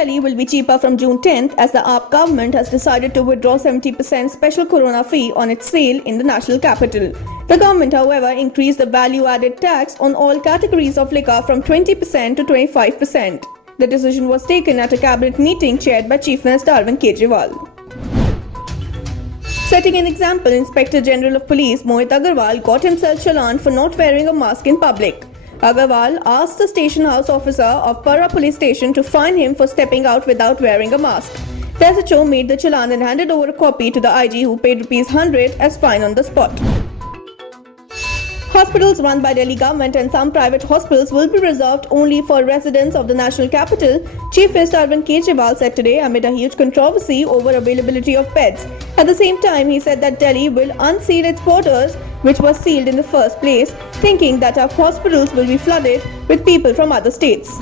Delhi will be cheaper from June 10th as the AAP government has decided to withdraw 70% special corona fee on its sale in the national capital. The government, however, increased the value-added tax on all categories of liquor from 20% to 25%. The decision was taken at a cabinet meeting chaired by Chief Minister Arvind Kejriwal. Setting an example, Inspector General of Police Mohit Agarwal got himself challaned for not wearing a mask in public. Agarwal asked the station house officer of Para police station to fine him for stepping out without wearing a mask. The SHO made the challan and handed over a copy to the IG, who paid ₹100 as fine on the spot. Hospitals run by Delhi government and some private hospitals will be reserved only for residents of the national capital, Chief Minister Arvind Kejriwal said today amid a huge controversy over availability of beds. At the same time, he said that Delhi will unseal its borders, which was sealed in the first place, thinking that our hospitals will be flooded with people from other states.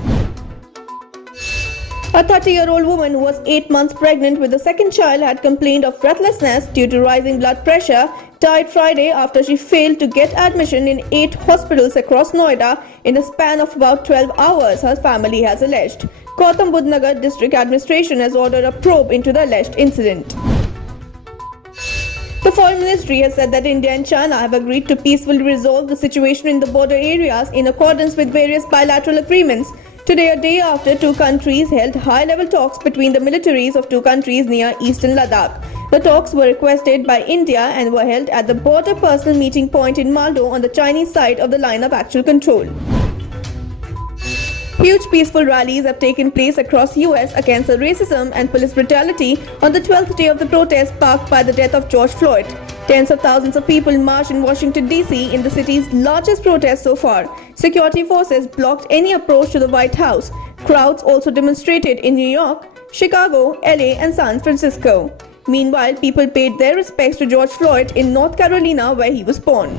A 30-year-old woman who was 8 months pregnant with a second child had complained of breathlessness due to rising blood pressure, died Friday after she failed to get admission in 8 hospitals across Noida in a span of about 12 hours, her family has alleged. Gautam Budh Nagar District Administration has ordered a probe into the alleged incident. The Foreign Ministry has said that India and China have agreed to peacefully resolve the situation in the border areas in accordance with various bilateral agreements. Today, a day after two countries held high-level talks between the militaries of two countries near eastern Ladakh. The talks were requested by India and were held at the border personal meeting point in Maldo on the Chinese side of the line of actual control. Huge peaceful rallies have taken place across US against the racism and police brutality on the 12th day of the protest sparked by the death of George Floyd. Tens of thousands of people marched in Washington, D.C. in the city's largest protest so far. Security forces blocked any approach to the White House. Crowds also demonstrated in New York, Chicago, LA, and San Francisco. Meanwhile, people paid their respects to George Floyd in North Carolina, where he was born.